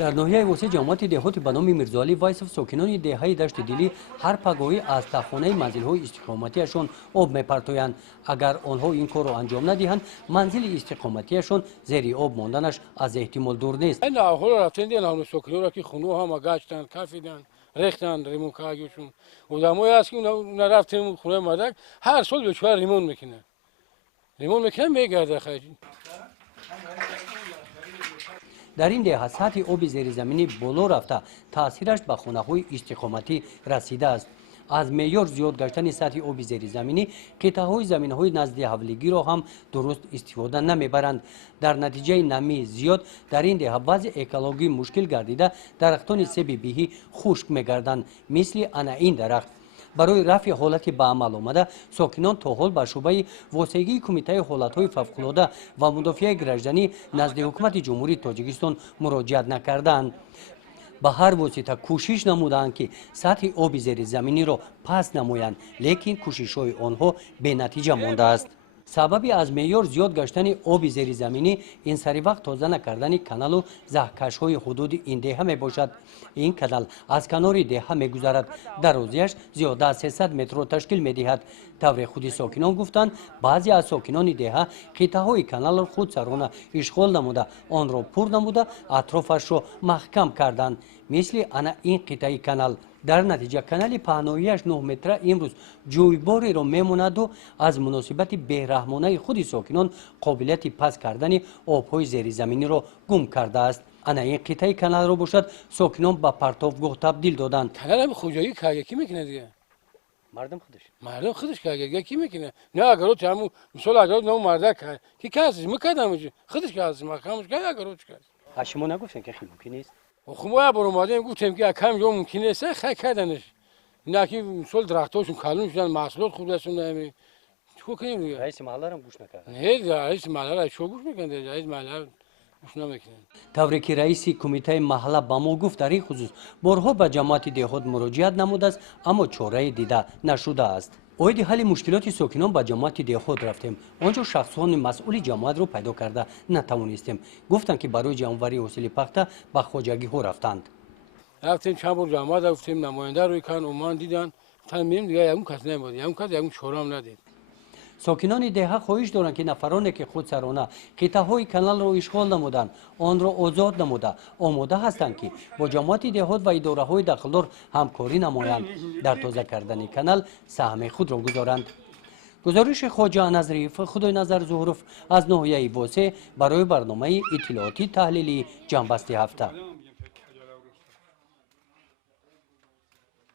در ناحیه واسه جماعت دهات به نام میرزاعلی وایسف ساکنان دههای دشت دیلی هر پگاهی از تخانه منزل‌های استقامتیشان آب میپرتویند. اگر آنها این کار را انجام ندهند منزل استقامتیشان زیر آب ماندنش از احتمال دور نیست. این آخر رفتن دیدن ساکنان را که خونه هم گشتن کافیدن ریختن ریمون کاغیشون و دمای است که اون رفتن خونه مادر هر سال به چهار ریمون میکنن میگرده خیلی. در این دهه سطح آب زیرزمینی بالا رفته تاثیرش به خانه‌های استقامتی رسیده است. از معیار زیاد گشتن سطح آب زیرزمینی قطعه‌های زمین‌های نزد حولگی را هم درست استفاده نمیبرند. در نتیجه نمی زیاد در این دهه وضع اکولوژی مشکل گردیده درختان سیب بیهی خشک می‌گردند مثل این درخت. برای رفع حالت به عمل آمده ساکنان تا حال به شعبه واسطگی کمیته حالت‌های فوق‌العاده و مدافع گرجدنی نزد حکومت جمهوری تاجیکستان مراجعت نکردند. به هر واسطه کوشش نمودند که سطح آب زیر زمینی را پس نمایند لیکن کوشش‌های آنها به نتیجه مانده است. سبب از معیار زیاد گشتن آب زیر زمینی این سری وقت تازه نکردن کانال و زهکش‌های حدود این دهه می باشد. این کانال از کنار دهه می گذرد. درازیش زیاده از 300 متر را تشکیل می دهد. طور خود ساکنان گفتند بعضی از ساکنان دهه قطعه‌های کانال را خود سرانه اشغال نموده آن را پر نموده اطرافش را محکم کردند مثل این قطعه کانال. در نتیجه کانال پهناییش 9 متر امروز جویباری را میماند و از مناسبت بیرحمانه خود ساکنان قابلیت پس کردن آبهای زیر زمینی را گم کرده است. این قطعه کانال را باشد ساکنان به پرتابگاه تبدیل دادند. کانال هم خوجایی که کی میکنه دیگه؟ مردم خودش که کی میکنه؟ نه اگر تو همون مثال اگر نو مرد که کی کسی میکردم خودش که از مکانش که اگر تو که شما نگفتن که خیلی ممکن است. خب ما برو اومدیم گفتیم که کم جو ممکن است خیلی کردنش نه که مثال درختاشون کلون شدن محصولات خوب دستون نمی چیکار کنیم دیگه؟ رئیس محله هم گوش نکرد. نه رئیس محله را چه گوش میکنه؟ رئیس محله گوش نمیکنه. طوری که رئیس کمیته محله با ما گفت در این خصوص بارها به جماعت دهات مراجعت نموده است اما چاره دیده نشده است. اوید حل مشکلات ساکنان با جماعت دهات رفتیم آنجا شخصان مسئول جماعت رو پیدا کرده نتوانستیم. گفتند که برای جمع‌آوری حاصل پخته به خواجگی ها رفتند. رفتیم چند بار جماعت گفتیم نماینده روی کن اومدن دیدن تمام دیگه یکم کس نمیاد یکم کس یکم چورام ندید. ساکنان دهه خواهش دارند که نفرانی که خود سرانه قطعه‌های کانال را اشغال نمودند آن را آزاد نموده آماده هستند که با جماعت دهات و اداره‌های داخلدار همکاری نمایند در تازه کردن کانال سهم خود را گذارند. گزارش خواجه نظریف خدای نظر ظهروف از ناحیه واسه برای برنامه اطلاعاتی تحلیلی جنبسته هفته.